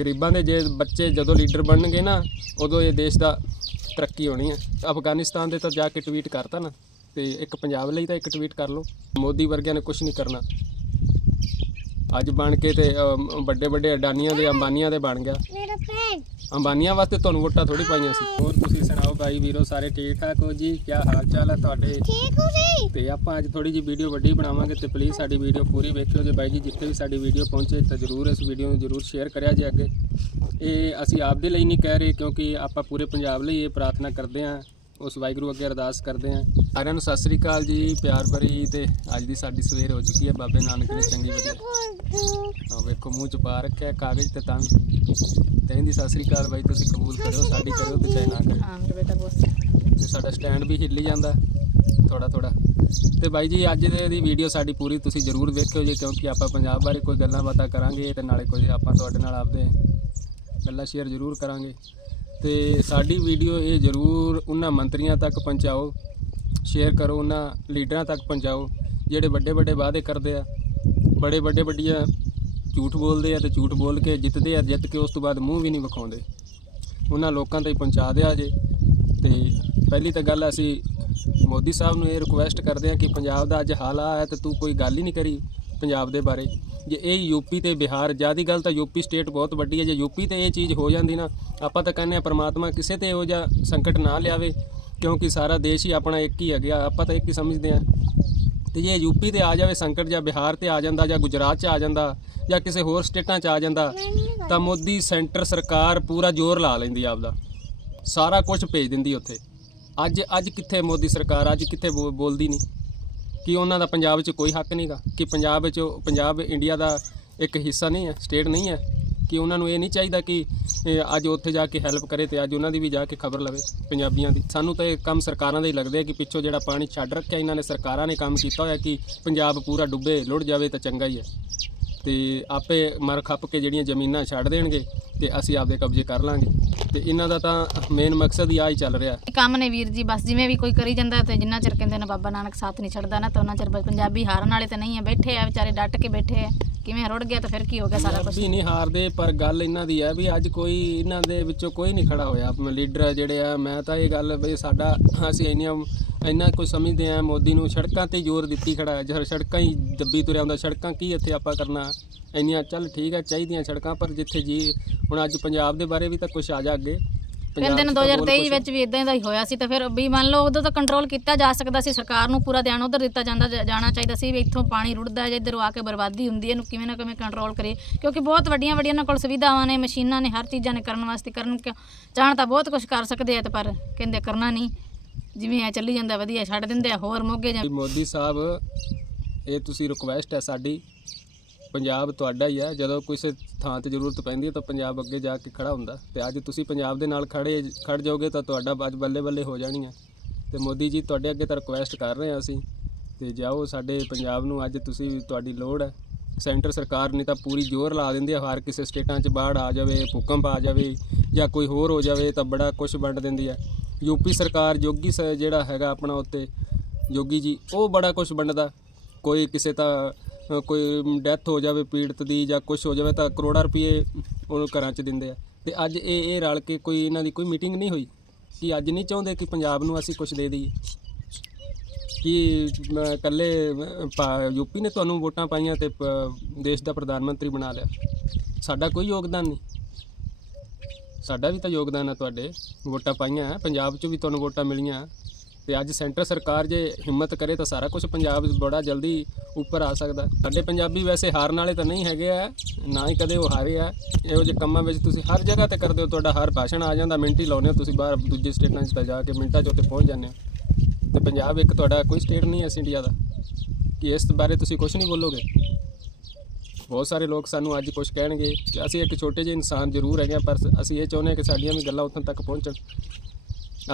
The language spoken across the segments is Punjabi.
ਗਰੀਬਾਂ ਦੇ ਜੇ ਬੱਚੇ ਜਦੋਂ ਲੀਡਰ ਬਣਨਗੇ ਨਾ, ਉਦੋਂ ਇਹ ਦੇਸ਼ ਦਾ ਤਰੱਕੀ ਹੋਣੀ ਹੈ ਅਫਗਾਨਿਸਤਾਨ ਦੇ ਤਾਂ ਜਾ ਕੇ ਟਵੀਟ ਕਰਤਾ ਨਾ, ਤੇ ਇੱਕ ਪੰਜਾਬ ਲਈ ਤਾਂ ਇੱਕ ਟਵੀਟ ਕਰ ਲਓ। ਮੋਦੀ ਵਰਗਿਆਂ ਨੇ ਕੁਝ ਨਹੀਂ ਕਰਨਾ। ਅੱਜ ਬਣ ਕੇ ਤੇ ਵੱਡੇ ਵੱਡੇ ਅਡਾਨੀਆਂ ਦੇ ਅੰਬਾਨੀਆਂ ਦੇ ਬਣ ਗਿਆ। ਅੰਬਾਨੀਆਂ ਵਾਸਤੇ ਤੁਹਾਨੂੰ ਵੋਟਾਂ ਥੋੜੀ ਪਾਈਆਂ ਸੀ। ਹੋਰ ਤੁਸੀਂ ਸੁਣਾਓ ਭਾਈ ਵੀਰੋ ਸਾਰੇ ਠੀਕ ਠਾਕ ਹੋ ਜੀ? ਕੀ ਹਾਲ ਚਾਲ ਹੈ ਤੁਹਾਡੇ? ਠੀਕ ਹੋ ਜੀ। ਤੇ ਆਪਾਂ ਅੱਜ ਥੋੜੀ ਜੀ ਵੀਡੀਓ ਵੱਡੀ ਬਣਾਵਾਂਗੇ ਤੇ ਪਲੀਜ਼ ਸਾਡੀ ਵੀਡੀਓ ਪੂਰੀ ਵੇਖਿਓ ਜੇ ਬਾਈ ਜੀ ਜਿੱਥੇ ਵੀ ਸਾਡੀ ਵੀਡੀਓ ਪਹੁੰਚੇ ਤਾਂ ਜਰੂਰ ਇਸ ਵੀਡੀਓ ਨੂੰ ਜਰੂਰ ਸ਼ੇਅਰ ਕਰਿਆ ਜੇ ਅੱਗੇ। ਇਹ ਅਸੀਂ ਆਪਦੇ ਲਈ ਨਹੀਂ ਕਹਿ ਰਹੇ ਕਿਉਂਕਿ ਆਪਾਂ ਪੂਰੇ ਪੰਜਾਬ ਲਈ ਇਹ ਪ੍ਰਾਰਥਨਾ ਕਰਦੇ ਹਾਂ ਉਸ ਵਾਹਿਗੁਰੂ ਅੱਗੇ ਅਰਦਾਸ ਕਰਦੇ ਹਾਂ। ਸਾਰਿਆਂ ਨੂੰ ਸਤਿ ਸ੍ਰੀ ਅਕਾਲ ਜੀ ਪਿਆਰ ਭਰੀ ਤੇ ਅੱਜ ਦੀ ਸਾਡੀ ਸਵੇਰ ਹੋ ਚੁੱਕੀ ਹੈ। ਬਾਬੇ ਨਾਨਕ ਨੇ ਚੰਗੀ ਵਧੀਆ ਹਾਂ ਵੇਖੋ ਮੂੰਹ ਚ ਪਾ ਰੱਖਿਆ ਕਾਗਜ਼ ਤੇ ਤਾਂ ਵੀ ਤੇ ਇਹਦੀ ਸਤਿ ਸ੍ਰੀ ਅਕਾਲ ਬਾਈ ਤੁਸੀਂ ਕਬੂਲ ਕਰਿਓ ਸਾਡੀ ਕਰਿਓ ਤੇ ਚਾਹੇ ਨਾ ਹਾਂ ਬੇਟਾ ਬਹੁਤ ਤੇ ਸਾਡਾ ਸਟੈਂਡ ਵੀ ਹਿੱਲੀ ਜਾਂਦਾ ਥੋੜਾ ਥੋੜਾ ਤੇ ਬਾਈ ਜੀ ਅੱਜ ਦੇ ਦੀ ਵੀਡੀਓ ਸਾਡੀ ਪੂਰੀ ਤੁਸੀਂ ਜਰੂਰ ਵੇਖਿਓ ਜੀ ਕਿਉਂਕਿ ਆਪਾਂ ਪੰਜਾਬ ਬਾਰੇ ਕੋਈ ਗੱਲਾਂ ਬਾਤਾਂ ਕਰਾਂਗੇ ਤੇ ਨਾਲੇ ਕੋਈ ਆਪਾਂ ਤੁਹਾਡੇ ਨਾਲ ਆਪਦੇ ਗੱਲਾਂ ਸ਼ੇਅਰ ਜਰੂਰ ਕਰਾਂਗੇ। ਤੇ ਸਾਡੀ ਵੀਡੀਓ ਇਹ ਜਰੂਰ ਉਹਨਾਂ ਮੰਤਰੀਆਂ ਤੱਕ ਪਹੁੰਚਾਓ ਸ਼ੇਅਰ ਕਰੋ, ਉਹਨਾਂ ਲੀਡਰਾਂ ਤੱਕ ਪਹੁੰਚਾਓ, ਜਿਹੜੇ ਵੱਡੇ ਵੱਡੇ ਵਾਅਦੇ ਕਰਦੇ ਆ, ਬੜੇ ਵੱਡੇ ਵੱਡੀਆਂ ਝੂਠ ਬੋਲਦੇ ਆ ਤੇ ਝੂਠ ਬੋਲ ਕੇ ਜਿੱਤਦੇ ਆ, ਜਿੱਤ ਕੇ ਉਸ ਤੋਂ ਬਾਅਦ ਮੂੰਹ ਵੀ ਨਹੀਂ ਵਿਖਾਉਂਦੇ। ਉਹਨਾਂ ਲੋਕਾਂ ਤੱਕ ਪਹੁੰਚਾ ਦਿਆ ਜੇ। ਤੇ ਪਹਿਲੀ ਤਾਂ ਗੱਲ ਅਸੀਂ ਮੋਦੀ ਸਾਹਿਬ ਨੂੰ ਇਹ ਰਿਕੁਐਸਟ ਕਰਦੇ ਆ ਕਿ ਪੰਜਾਬ ਦਾ ਅੱਜ ਹਾਲ ਆ ਹੈ ਤੇ ਤੂੰ ਕੋਈ ਗੱਲ ਹੀ ਨਹੀਂ ਕਰੀ। ਪੰਜਾਬ ਦੇ ਬਾਰੇ। ਜੇ ਇਹ ਯੂਪੀ ਤੇ ਬਿਹਾਰ, ਜਿਆਦੀ ਗੱਲ ਤਾਂ ਯੂਪੀ ਸਟੇਟ ਬਹੁਤ ਵੱਡੀ ਹੈ। ਜੇ ਯੂਪੀ ਤੇ ਇਹ ਚੀਜ਼ ਹੋ ਜਾਂਦੀ ਨਾ, ਆਪਾਂ ਤਾਂ ਕਹਿੰਦੇ ਆ ਪ੍ਰਮਾਤਮਾ ਕਿਸੇ ਤੇ ਇਹੋ ਜਿਹਾ ਸੰਕਟ ਨਾ ਲਿਆਵੇ, ਕਿਉਂਕਿ ਸਾਰਾ ਦੇਸ਼ ਹੀ ਆਪਣਾ ਇੱਕ ਹੀ ਹੈਗਾ, ਆਪਾਂ ਤਾਂ ਇੱਕ ਹੀ ਸਮਝਦੇ ਆ ਤੇ ਜੇ ਯੂਪੀ ਤੇ ਆ ਜਾਵੇ ਸੰਕਟ, ਜਾਂ ਬਿਹਾਰ ਤੇ ਆ ਜਾਂਦਾ, ਜਾਂ ਗੁਜਰਾਤ 'ਚ ਆ ਜਾਂਦਾ, ਜਾਂ ਕਿਸੇ ਹੋਰ ਸਟੇਟਾਂ 'ਚ ਆ ਜਾਂਦਾ, ਤਾਂ ਮੋਦੀ ਸੈਂਟਰ ਸਰਕਾਰ ਪੂਰਾ ਜ਼ੋਰ ਲਾ ਲੈਂਦੀ ਆਪਦਾ। ਸਾਰਾ ਕੁਝ ਭੇਜ ਦਿੰਦੀ ਉੱਥੇ। ਅੱਜ ਅੱਜ ਕਿੱਥੇ ਮੋਦੀ ਸਰਕਾਰ, ਅੱਜ ਕਿੱਥੇ ਬੋ- ਬੋਲਦੀ ਨਹੀਂ। ਕਿ ਉਹਨਾਂ ਦਾ ਪੰਜਾਬ 'ਚ ਕੋਈ ਹੱਕ ਨਹੀਂਗਾ? ਕਿ ਪੰਜਾਬ ਵਿੱਚ ਉਹ- ਪੰਜਾਬ ਇੰਡੀਆ ਦਾ ਇੱਕ ਹਿੱਸਾ ਨਹੀਂ ਹੈ, ਸਟੇਟ ਨਹੀਂ ਹੈ? ਕਿ ਉਹਨਾਂ ਨੂੰ ਇਹ ਨਹੀਂ ਚਾਹੀਦਾ ਕਿ ਅੱਜ ਉੱਥੇ ਜਾ ਕੇ ਹੈਲਪ ਕਰੇ ਤੇ ਅੱਜ ਉਹਨਾਂ ਦੀ ਵੀ ਜਾ ਕੇ ਖਬਰ ਲਵੇ ਪੰਜਾਬੀਆਂ ਦੀ? ਸਾਨੂੰ ਤਾਂ ਇਹ ਕੰਮ ਸਰਕਾਰਾਂ ਦਾ ਹੀ ਲੱਗਦਾ ਕਿ ਪਿੱਛੋਂ ਜਿਹੜਾ ਪਾਣੀ ਛੱਡ ਰੱਖਿਆ ਇਹਨਾਂ ਨੇ, ਸਰਕਾਰਾਂ ਨੇ ਕੰਮ ਕੀਤਾ ਹੋਇਆ ਕਿ ਪੰਜਾਬ ਪੂਰਾ ਡੁੱਬੇ, ਲੁੜ ਜਾਵੇ ਤਾਂ ਚੰਗਾ ਹੀ ਹੈ। ਤੇ ਆਪੇ ਮਰ ਖੱਪ ਕੇ ਜਿਹੜੀਆਂ ਜ਼ਮੀਨਾਂ ਛੱਡ ਦੇਣਗੇ ਤੇ ਅਸੀਂ ਆਪਦੇ ਕਬਜ਼ੇ ਕਰ ਲਾਂਗੇ। ਤੇ ਇਹਨਾਂ ਦਾ ਤਾਂ ਮੇਨ ਮਕਸਦ ਹੀ ਆ ਹੀ ਚੱਲ ਰਿਹਾ ਕੰਮ ਨੇ ਵੀਰ ਜੀ, ਬਸ ਜਿਵੇਂ ਵੀ ਕੋਈ ਕਰੀ ਜਾਂਦਾ ਤੇ ਜਿੰਨਾ ਚਿਰ ਕਹਿੰਦੇ ਨੇ ਬਾਬਾ ਨਾਨਕ ਸਾਥ ਨਹੀਂ ਛੱਡਦਾ ਨਾ, ਤਾਂ ਉਹਨਾਂ ਚਿਰ ਪੰਜਾਬੀ ਹਾਰਨ ਵਾਲੇ ਤੇ ਨਹੀਂ ਆ ਬੈਠੇ ਆ, ਵਿਚਾਰੇ ਡਟ ਕੇ ਬੈਠੇ ਆ। ਕਿਵੇਂ ਰੁੜ ਗਿਆ ਤਾਂ ਫਿਰ ਕੀ ਹੋ ਗਿਆ ਸਾਰਾ ਕੁਝ ਪੰਜਾਬੀ ਨਹੀਂ ਹਾਰਦੇ, ਪਰ ਗੱਲ ਇਹਨਾਂ ਦੀ ਹੈ ਵੀ ਅੱਜ ਕੋਈ ਇਹਨਾਂ ਦੇ ਵਿੱਚੋਂ ਕੋਈ ਨਹੀਂ ਖੜਾ ਹੋਇਆ। ਲੀਡਰ ਜਿਹੜੇ ਆ, ਮੈਂ ਤਾਂ ਇਹ ਗੱਲ ਵੀ ਸਾਡਾ, ਅਸੀਂ ਇੰਨੀਆਂ, ਇੰਨਾ ਕੁਝ ਸਮਝਦੇ ਆ, ਮੋਦੀ ਨੂੰ ਸੜਕਾਂ ਤੇ ਜ਼ੋਰ ਦਿੱਤੀ ਖੜਾ ਹੈ। ਸੜਕਾਂ ਹੀ ਦੱਬੀ ਤੁਰਿਆ ਹੁੰਦਾ, ਸੜਕਾਂ ਕੀ ਇੱਥੇ ਆਪਾਂ ਕਰਨਾ? ਇੰਨੀਆਂ ਚੱਲ ਠੀਕ ਹੈ ਚਾਹੀਦੀਆਂ ਸੜਕਾਂ, ਪਰ ਜਿੱਥੇ ਜੀ, ਹੁਣ ਅੱਜ ਪੰਜਾਬ ਦੇ ਬਾਰੇ ਵੀ ਤਾਂ ਕੁਝ ਆ ਜਾ ਅੱਗੇ। ਕਹਿੰਦੇ ਨੇ ਪੰਜਾਬ 'ਚ ਤਾਂ ਬਹੁਤ 2023 ਕੁਛ- ਵਿੱਚ ਵੀ ਇਦਾਂ ਦਾ ਹੀ ਹੋਇਆ ਸੀ ਤਾਂ ਫਿਰ ਵੀ ਮੰਨ ਲਓ ਉਦੋਂ ਤਾਂ ਕੰਟਰੋਲ ਕੀਤਾ ਜਾ ਸਕਦਾ ਸੀ ਸਰਕਾਰ ਨੂੰ ਪੂਰਾ ਧਿਆਨ ਉਧਰ ਦਿੱਤਾ ਜਾਂਦਾ ਜਾਣਾ ਚਾਹੀਦਾ ਸੀ ਵੀ ਇੱਥੋਂ ਪਾਣੀ ਰੁੜਦਾ ਹੈ ਜਾਂ ਇੱਧਰੋਂ ਆ ਕੇ ਬਰਬਾਦੀ ਹੁੰਦੀ ਹੈ ਇਹਨੂੰ ਕਿਵੇਂ ਨਾ ਕਿਵੇਂ ਕੰਟਰੋਲ ਕਰੀਏ। ਕਿਉਂਕਿ ਬਹੁਤ ਵੱਡੀਆਂ ਵੱਡੀਆਂ ਇਹਨਾਂ ਕੋਲ ਸੁਵਿਧਾਵਾਂ ਨੇ ਮਸ਼ੀਨਾਂ ਨੇ ਹਰ ਚੀਜ਼ਾਂ ਨੇ ਕਰਨ ਵਾਸਤੇ ਕਰਨ ਚਾਹਣ ਤਾਂ ਬਹੁਤ ਕੁਝ ਕਰ ਸਕਦੇ ਆ ਤੇ ਪਰ ਕਹਿੰਦੇ ਕਰਨਾ ਨਹੀਂ। ਜਿਵੇਂ ਐ ਚੱਲੀ ਜਾਂਦਾ ਵਧੀਆ ਛੱਡ ਦਿੰਦੇ ਆ ਹੋਰ ਮੋਗੇ ਜਾਂ ਮੋਦੀ ਸਾਹਿਬ ਇਹ ਤੁਸੀਂ ਰਿਕੁਐਸਟ ਹੈ ਸਾਡੀ ਪੰਜਾਬ ਤੁਹਾਡਾ ਹੀ ਆ। ਜਦੋਂ ਕਿਸੇ ਥਾਂ ਤੇ ਜ਼ਰੂਰਤ ਪੈਂਦੀ ਹੈ ਤਾਂ ਪੰਜਾਬ ਅੱਗੇ ਜਾ ਕੇ ਖੜਾ ਹੁੰਦਾ। ਤੇ ਅੱਜ ਤੁਸੀਂ ਪੰਜਾਬ ਦੇ ਨਾਲ ਖੜੇ ਖੜ ਜਾਓਗੇ ਤਾਂ ਤੁਹਾਡਾ ਅੱਜ ਬੱਲੇ ਬੱਲੇ ਹੋ ਜਾਣੀ ਹੈ ਤੇ ਮੋਦੀ ਜੀ, ਤੁਹਾਡੇ ਅੱਗੇ ਤਾਂ ਰਿਕੁਐਸਟ ਕਰ ਰਹੇ ਹਾਂ ਅਸੀਂ। ਤੇ ਜਾਓ ਸਾਡੇ ਪੰਜਾਬ ਨੂੰ, ਅੱਜ ਤੁਸੀਂ, ਤੁਹਾਡੀ ਲੋੜ ਹੈ ਸੈਂਟਰ ਸਰਕਾਰ ਨੇ ਤਾਂ ਪੂਰੀ ਜ਼ੋਰ ਲਾ ਦਿੰਦੀ ਹੈ ਹਰ ਕਿਸੇ ਸਟੇਟਾਂ 'ਚ ਬਾੜ ਆ ਜਾਵੇ, ਭੂਕੰਪ ਆ ਜਾਵੇ ਜਾਂ ਕੋਈ ਹੋਰ ਹੋ ਜਾਵੇ ਤਾਂ ਬੜਾ ਕੁਝ ਵੰਡ ਦਿੰਦੀ ਹੈ ਯੂਪੀ ਸਰਕਾਰ, ਜੋਗੀ ਸ- ਜਿਹੜਾ ਹੈਗਾ ਆਪਣਾ ਉੱਤੇ, ਜੋਗੀ ਜੀ, ਉਹ ਬੜਾ ਕੁਝ ਵੰਡਦਾ। ਕੋਈ ਕਿਸੇ ਤਾਂ ਅ, ਕੋਈ ਡੈਥ ਹੋ ਜਾਵੇ ਪੀੜਤ ਦੀ ਜਾਂ ਕੁਝ ਹੋ ਜਾਵੇ ਤਾਂ ਕਰੋੜਾਂ ਰੁਪਏ ਉਹਨੂੰ ਘਰਾਂ 'ਚ ਦਿੰਦੇ ਆ। ਤੇ ਅੱਜ ਇਹ ਇਹ ਰਲ ਕੇ ਕੋਈ ਇਹਨਾਂ ਦੀ ਕੋਈ ਮੀਟਿੰਗ ਨਹੀਂ ਹੋਈ ਕਿ ਅੱਜ ਨਹੀਂ ਚਾਹੁੰਦੇ ਕਿ ਪੰਜਾਬ ਨੂੰ ਅਸੀਂ ਕੁਝ ਦੇ ਦਈਏ? ਕਿ ਮੈਂ ਇਕੱਲੇ ਅ, ਪਾ- ਯੂਪੀ ਨੇ ਤੁਹਾਨੂੰ ਵੋਟਾਂ ਪਾਈਆਂ ਤੇ ਪ- ਦੇਸ਼ ਦਾ ਪ੍ਰਧਾਨ ਮੰਤਰੀ ਬਣਾ ਲਿਆ? ਸਾਡਾ ਕੋਈ ਯੋਗਦਾਨ ਨਹੀਂ। ਸਾਡਾ ਵੀ ਤਾਂ ਯੋਗਦਾਨ ਹੈ ਤੁਹਾਡੇ। ਵੋਟਾਂ ਪਾਈਆਂ ਹੈ, ਪੰਜਾਬ 'ਚ ਵੀ ਤੁਹਾਨੂੰ ਵੋਟਾਂ ਮਿਲੀਆਂ। ਤੇ ਅੱਜ ਸੈਂਟਰ ਸਰਕਾਰ ਜੇ ਹਿੰਮਤ ਕਰੇ ਤਾਂ ਸਾਰਾ ਕੁਝ ਪੰਜਾਬ ਬੜਾ ਜਲਦੀ ਉੱਪਰ ਆ ਸਕਦਾ। ਸਾਡੇ ਪੰਜਾਬੀ ਵੈਸੇ ਹਾਰਨ ਵਾਲੇ ਤਾਂ ਨਹੀਂ ਹੈਗੇ ਆ ਨਾ ਹੀ ਕਦੇ ਉਹ ਹਾਰੇ ਆ। ਇਹੋ ਜਿਹੇ ਕੰਮਾਂ ਵਿੱਚ ਤੁਸੀਂ ਹਰ ਜਗ੍ਹਾ ਤੇ ਕਰਦੇ ਹੋ ਤੁਹਾਡਾ ਹਰ ਭਾਸ਼ਣ ਆ ਜਾਂਦਾ ਮਿੰਟ ਹੀ ਲਾਉਂਦੇ ਹੋ ਤੁਸੀਂ ਬਾਹਰ ਦੂਜੇ ਸਟੇਟਾਂ 'ਚ ਤਾਂ ਜਾ ਕੇ ਮਿੰਟਾਂ 'ਚ ਉੱਥੇ ਪਹੁੰਚ ਜਾਂਦੇ ਹੋ। ਤੇ ਪੰਜਾਬ ਇੱਕ ਤੁਹਾਡਾ ਕੋਈ ਸਟੇਟ ਨਹੀਂ ਹੈ ਇਸ ਇੰਡੀਆ ਦਾ। ਕਿ ਇਸ ਬਾਰੇ ਤੁਸੀਂ ਕੁਝ ਨਹੀਂ ਬੋਲੋਗੇ? ਬਹੁਤ ਸਾਰੇ ਲੋਕ ਸਾਨੂੰ ਅੱਜ ਕੁਝ ਕਹਿਣਗੇ ਕਿ ਅਸੀਂ ਇੱਕ ਛੋਟੇ ਜਿਹੇ ਇਨਸਾਨ ਜ਼ਰੂਰ ਹੈਗੇ ਹਾਂ, ਪਰ ਅਸੀਂ ਇਹ ਚਾਹੁੰਦੇ ਹਾਂ ਕਿ ਸਾਡੀਆਂ ਵੀ ਗੱਲਾਂ ਉੱਥੋਂ ਤੱਕ ਪਹੁੰਚਣ।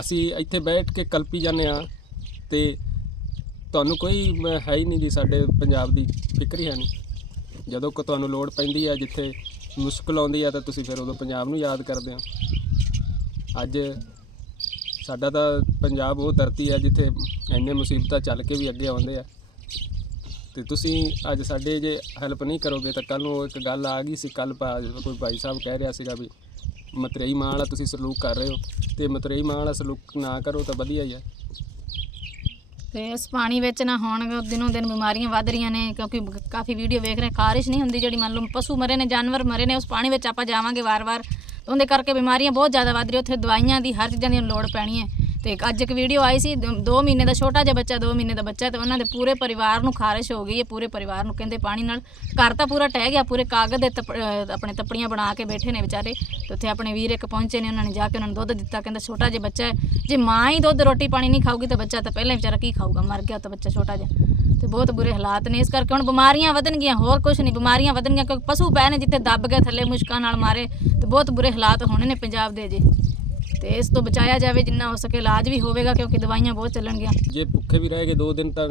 ਅਸੀਂ ਇੱਥੇ ਬੈਠ ਕੇ ਕਲਪੀ ਜਾਂਦੇ ਆ ਤੇ ਤੁਹਾਨੂੰ ਕੋਈ ਮ, ਹੈ ਹੀ ਨਹੀਂ ਜੀ ਸਾਡੇ ਪੰਜਾਬ ਦੀ ਫਿਕਰ ਹੀ ਹੈ ਨਹੀਂ। ਜਦੋਂ ਕੋ ਤੁਹਾਨੂੰ ਲੋੜ ਪੈਂਦੀ ਹੈ ਜਿੱਥੇ ਮੁਸ਼ਕਲ ਆਉਂਦੀ ਆ ਤਾਂ ਤੁਸੀਂ ਫਿਰ ਉਦੋਂ ਪੰਜਾਬ ਨੂੰ ਯਾਦ ਕਰਦੇ ਹੋ। ਅੱਜ ਸਾਡਾ ਤਾਂ ਪੰਜਾਬ ਉਹ ਧਰਤੀ ਹੈ ਜਿੱਥੇ ਇੰਨੇ ਮੁਸੀਬਤਾਂ ਚੱਲ ਕੇ ਵੀ ਅੱਗੇ ਆਉਂਦੇ ਆ। ਤੇ ਤੁਸੀਂ ਅੱਜ ਸਾਡੇ ਜੇ ਹੈਲਪ ਨਹੀਂ ਕਰੋਗੇ ਤਾਂ ਕੱਲ ਨੂੰ ਇੱਕ ਗੱਲ ਆ ਗਈ ਸੀ ਕੱਲ ਕੋਈ ਭਾਈ ਸਾਹਿਬ ਕਹਿ ਰਿਹਾ ਸੀਗਾ ਵੀ ਮਤਰੇਈ ਮਾਂ ਵਾਲਾ ਤੁਸੀਂ ਸਲੂਕ ਕਰ ਰਹੇ ਹੋ ਤੇ ਮਤਰੇਈ ਮਾਂ ਵਾਲਾ ਸਲੂਕ ਨਾ ਕਰੋ ਤਾਂ ਵਧੀਆ ਹੀ ਹੈ ਤੇ ਇਸ ਪਾਣੀ ਵਿੱਚ ਨਾ ਹੋਣ ਦਿਨੋਂ ਦਿਨ ਬਿਮਾਰੀਆਂ ਵੱਧ ਰਹੀਆਂ ਨੇ, ਕਿਉਂਕਿ ਕਾਫੀ ਵੀਡੀਓ ਵੇਖ ਰਹੇ ਖਾਰਿਸ਼ ਨਹੀਂ ਹੁੰਦੀ ਜਿਹੜੀ ਮੰਨ ਲਓ ਪਸ਼ੂ ਮਰੇ ਨੇ, ਜਾਨਵਰ ਮਰੇ ਨੇ, ਉਸ ਪਾਣੀ ਵਿੱਚ ਆਪਾਂ ਜਾਵਾਂਗੇ ਵਾਰ-ਵਾਰ, ਤਾਂ ਉਹਦੇ ਕਰਕੇ ਬਿਮਾਰੀਆਂ ਬਹੁਤ ਜ਼ਿਆਦਾ ਵੱਧ ਰਹੀਆਂ, ਉੱਥੇ ਦਵਾਈਆਂ ਦੀ ਹਰ ਚੀਜ਼ਾਂ ਦੀ ਲੋੜ ਪੈਣੀ ਹੈ। ਤੇ ਇੱਕ ਅੱਜ ਇੱਕ ਵੀਡੀਓ ਆਈ ਸੀ 2 ਮਹੀਨੇ ਦਾ ਛੋਟਾ ਜਿਹਾ ਬੱਚਾ 2 ਮਹੀਨੇ ਦਾ ਬੱਚਾ ਤੇ ਉਹਨਾਂ ਦੇ ਪੂਰੇ ਪਰਿਵਾਰ ਨੂੰ ਖਾਰਿਸ਼ ਹੋ ਗਈ ਹੈ, ਪੂਰੇ ਪਰਿਵਾਰ ਨੂੰ ਕਹਿੰਦੇ ਪਾਣੀ ਨਾਲ। ਘਰ ਤਾਂ ਪੂਰਾ ਟਹਿ ਗਿਆ, ਪੂਰੇ ਕਾਗਜ਼ ਦੇ ਤਪ- ਆਪਣੇ ਤਪੜੀਆਂ ਬਣਾ ਕੇ ਬੈਠੇ ਨੇ ਵਿਚਾਰੇ ਤੇ ਉੱਥੇ ਆਪਣੇ ਵੀਰ ਇੱਕ ਪਹੁੰਚੇ ਨੇ, ਉਹਨਾਂ ਨੇ ਜਾ ਕੇ ਉਹਨਾਂ ਨੂੰ ਦੁੱਧ ਦਿੱਤਾ, ਕਹਿੰਦਾ ਛੋਟਾ ਜਿਹਾ ਬੱਚਾ ਹੈ, ਜੇ ਮਾਂ ਹੀ ਦੁੱਧ ਰੋਟੀ ਪਾਣੀ ਨਹੀਂ ਖਾਊਗੀ ਤਾਂ ਬੱਚਾ ਤਾਂ ਪਹਿਲਾਂ ਵਿਚਾਰਾ ਕੀ ਖਾਊਗਾ, ਮਰ ਗਿਆ ਤਾਂ ਬੱਚਾ ਛੋਟਾ ਜਿਹਾ। ਤੇ ਬਹੁਤ ਬੁਰੇ ਹਾਲਾਤ ਨੇ, ਇਸ ਕਰਕੇ ਹੁਣ ਬਿਮਾਰੀਆਂ ਵਧਣਗੀਆਂ, ਹੋਰ ਕੁਝ ਨਹੀਂ, ਬਿਮਾਰੀਆਂ ਵਧਣਗੀਆਂ ਕਿਉਂਕਿ ਪਸ਼ੂ ਪੈ ਨੇ ਜਿੱਥੇ ਦੱਬ ਗਏ, ਥੱਲੇ ਮੁਸ਼ਕਾਂ ਨਾਲ ਮਾਰੇ, ਤੇ ਬਹੁਤ ਬੁਰੇ ਹਾਲਾਤ ਹੋਣੇ ਨੇ ਪੰਜਾਬ ਦੇ ਜੀ ਤੇ ਇਸ ਤੋਂ ਬਚਾਇਆ ਜਾਵੇ ਜਿੰਨਾ ਹੋ ਸਕੇ, ਇਲਾਜ ਵੀ ਹੋਵੇਗਾ ਕਿਉਂਕਿ ਦਵਾਈਆਂ ਬਹੁਤ ਚੱਲਣਗੀਆਂ। ਜੇ ਭੁੱਖੇ ਵੀ ਰਹਿ ਗਏ, ਦੋ ਦਿਨ ਤਾਂ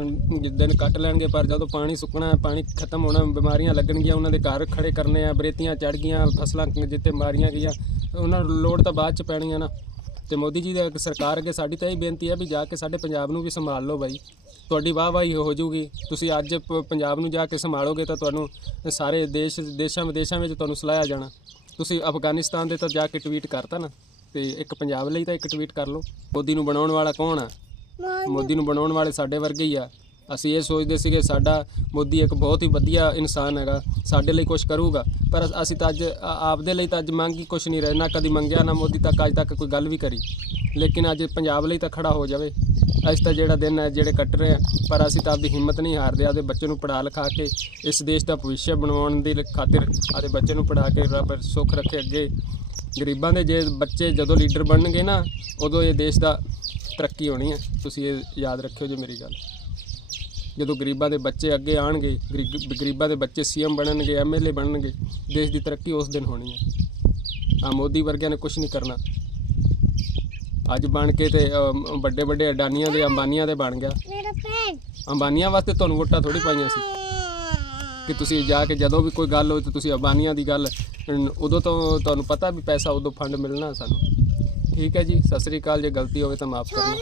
ਦਿਨ ਕੱਟ ਲੈਣਗੇ, ਪਰ ਜਦੋਂ ਪਾਣੀ ਸੁੱਕਣਾ ਪਾਣੀ ਖਤਮ ਹੋਣਾ, ਬਿਮਾਰੀਆਂ ਲੱਗਣਗੀਆਂ, ਉਹਨਾਂ ਦੇ ਘਰ ਖੜੇ ਕਰਨੇ ਆ, ਬਰੇਤੀਆਂ ਚੜ ਗਈਆਂ, ਫਸਲਾਂ ਜਿੱਥੇ ਮਾਰੀਆਂ ਗਈਆਂ, ਉਹਨਾਂ ਨੂੰ ਲੋੜ ਤਾਂ ਬਾਅਦ ਚ ਪੈਣੀ ਆ ਨਾ। ਤੇ ਮੋਦੀ ਜੀ ਦੀ ਸਰਕਾਰ ਅੱਗੇ ਸਾਡੀ ਤਾਂ ਇਹ ਬੇਨਤੀ ਹੈ ਵੀ ਜਾ ਕੇ ਸਾਡੇ ਪੰਜਾਬ ਨੂੰ ਵੀ ਸੰਭਾਲ ਲਓ ਬਾਈ। ਤੁਹਾਡੀ ਵਾਹ ਵਾਹੀ ਹੋ ਜਾਊਗੀ। ਤੁਸੀਂ ਅੱਜ ਪ- ਪੰਜਾਬ ਨੂੰ ਜਾ ਕੇ ਸੰਭਾਲੋਗੇ ਤਾਂ ਤੁਹਾਨੂੰ ਸਾਰੇ ਦੇਸ਼ ਦੇਸ਼ਾਂ ਵਿਦੇਸ਼ਾਂ ਵਿੱਚ ਤੁਹਾਨੂੰ ਸਲਾਹਿਆ ਜਾਣਾ। ਤੁਸੀਂ ਅਫਗਾਨਿਸਤਾਨ ਦੇ ਤਾਂ ਜਾ ਕੇ ਟਵੀਟ ਕਰਤਾ ਨਾ। ਤੇ ਇੱਕ ਪੰਜਾਬ ਲਈ ਤਾਂ ਇੱਕ ਟਵੀਟ ਕਰ ਲਓ। ਮੋਦੀ ਨੂੰ ਬਣਾਉਣ ਵਾਲਾ ਕੌਣ ਆ? ਮੋਦੀ ਨੂੰ ਬਣਾਉਣ ਵਾਲੇ ਸਾਡੇ ਵਰਗੇ ਹੀ ਆ। ਅਸੀਂ ਇਹ ਸੋਚਦੇ ਸੀਗੇ ਸਾਡਾ ਮੋਦੀ ਇੱਕ ਬਹੁਤ ਹੀ ਵਧੀਆ ਇਨਸਾਨ ਹੈਗਾ, ਸਾਡੇ ਲਈ ਕੁਝ ਕਰੂਗਾ। ਪਰ ਅਸੀਂ ਤਾਂ ਅੱਜ ਆ- ਆਪਦੇ ਲਈ ਤਾਂ ਅੱਜ ਮੰਗ ਹੀ ਕੁਝ ਨਹੀਂ ਰਹੇ, ਨਾ ਕਦੀ ਮੰਗਿਆ, ਨਾ ਮੋਦੀ ਤੱਕ ਅੱਜ ਤੱਕ ਕੋਈ ਗੱਲ ਵੀ ਕਰੀ। ਲੇਕਿਨ ਅੱਜ ਪੰਜਾਬ ਲਈ ਤਾਂ ਖੜਾ ਹੋ ਜਾਵੇ। ਅੱਜ ਤਾਂ ਜਿਹੜਾ ਦਿਨ ਹੈ, ਜਿਹੜੇ ਕੱਟ ਰਹੇ ਆ, ਪਰ ਅਸੀਂ ਤਾਂ ਆਪਦੀ ਹਿੰਮਤ ਨਹੀਂ ਹਾਰਦੇ, ਆਪਦੇ ਬੱਚੇ ਨੂੰ ਪੜ੍ਹਾ ਲਿਖਾ ਕੇ, ਇਸ ਦੇਸ਼ ਦਾ ਭਵਿੱਖ ਬਣਾਉਣ ਦੀ ਖਾਤਰ ਆਪਦੇ ਬੱਚੇ ਨੂੰ ਪੜ੍ਹਾ ਕੇ ਰੱਬ ਸੁੱਖ ਰੱਖੇ ਅੱਗੇ। ਗਰੀਬਾਂ ਦੇ ਜੇ ਬੱਚੇ ਜਦੋਂ ਲੀਡਰ ਬਣਨਗੇ ਨਾ, ਉਦੋਂ ਇਹ ਦੇਸ਼ ਦਾ ਤਰੱਕੀ ਹੋਣੀ ਹੈ। ਤੁਸੀਂ ਇਹ ਯਾਦ ਰੱਖਿਓ ਜੇ ਮੇਰੀ ਗੱਲ। ਜਦੋਂ ਗਰੀਬਾਂ ਦੇ ਬੱਚੇ ਅੱਗੇ ਆਣਗੇ ਗਰੀ- ਗਰੀਬਾਂ ਦੇ ਬੱਚੇ ਸੀਐਮ ਬਣਨਗੇ ਐਮਐਲਏ ਬਣਨਗੇ ਦੇਸ਼ ਦੀ ਤਰੱਕੀ ਉਸ ਦਿਨ ਹੋਣੀ ਹੈ। ਆ ਮੋਦੀ ਵਰਗਿਆਂ ਨੇ ਕੁਝ ਨਹੀਂ ਕਰਨਾ। ਅੱਜ ਬਣ ਕੇ ਤੇ ਵੱਡੇ ਵੱਡੇ ਅਡਾਨੀਆਂ ਦੇ ਅੰਬਾਨੀਆਂ ਦੇ ਬਣ ਗਿਆ। ਅੰਬਾਨੀਆਂ ਵਾਸਤੇ ਤੁਹਾਨੂੰ ਵੋਟਾਂ ਥੋੜੀ ਪਾਈਆਂ ਸੀ। ਕਿ ਤੁਸੀਂ ਜਾ ਕੇ ਜਦੋਂ ਵੀ ਕੋਈ ਗੱਲ ਹੋਵੇ ਤਾਂ ਤੁਸੀਂ ਅੰਬਾਨੀਆਂ ਦੀ ਗੱਲ ਉਦੋਂ ਤੋਂ ਤੁਹਾਨੂੰ ਪਤਾ ਵੀ ਪੈਸਾ ਉਦੋਂ ਫੰਡ ਮਿਲਣਾ ਸਾਨੂੰ। ਠੀਕ ਹੈ ਜੀ ਸਤਿ ਸ੍ਰੀ ਅਕਾਲ ਜੇ ਗਲਤੀ ਹੋਵੇ ਤਾਂ ਮਾਫ ਕਰਨਾ।